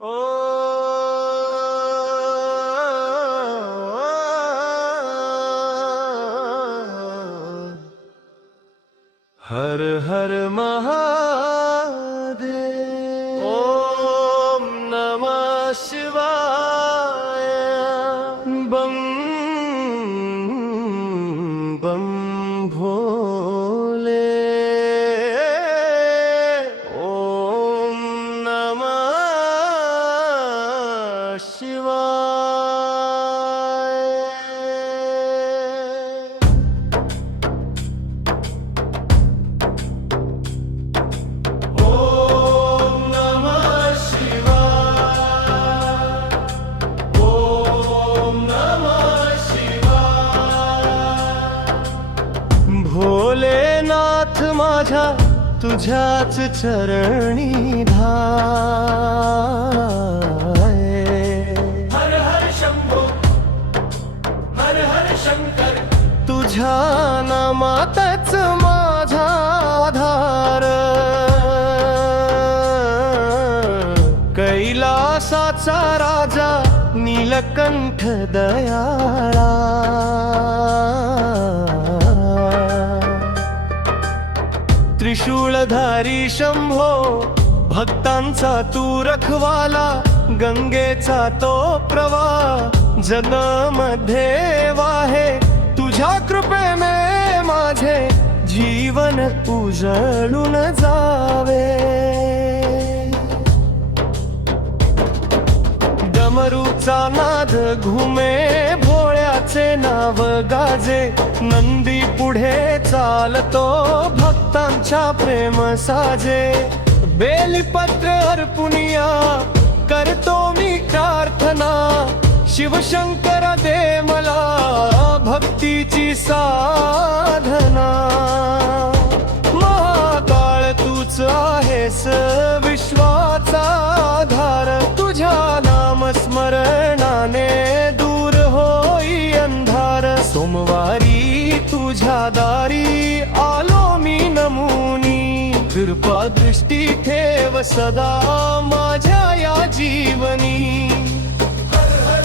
ओ हर हर महादेव। ओम नमः शिवाय। बम बम भोले। ओम नमः शिवाय। ओम नमः शिवाय। ओम नमः शिवाय। भोलेनाथ माझ्या तुझ्याच चरणी धाये। हर हर शंभो हर हर शंकर। तुझ्या नामातच माझा आधार। कैलासाचा राजा नीलकंठ दयाळा। त्रिशूळधारी शंभो भक्तांचा तू रखवाला। गंगेचा तो प्रवाह जगमध्ये वाहे। तुझ्या कृपेने माझे जीवन उजळून जावे। डमरूचा नाद घुमे भोळ्याचे नाव गाजे। नंदी पुढे चालतो भक्तांच्या प्रेम साजे। बेलपत्र अर्पुनिया करतो मी प्रार्थना। शिवशंकर दे मला भक्तीची साधना। महाकाळ तूच आहेस विश्वाचा आधार। तुझ्या नामस्मरणाने दूर होई अंधार। सोमवारी तुझ्या दारी आलो मी नमुनी। कृपा दृष्टी ठेव सदा माझ्या या जीवनी। हर हर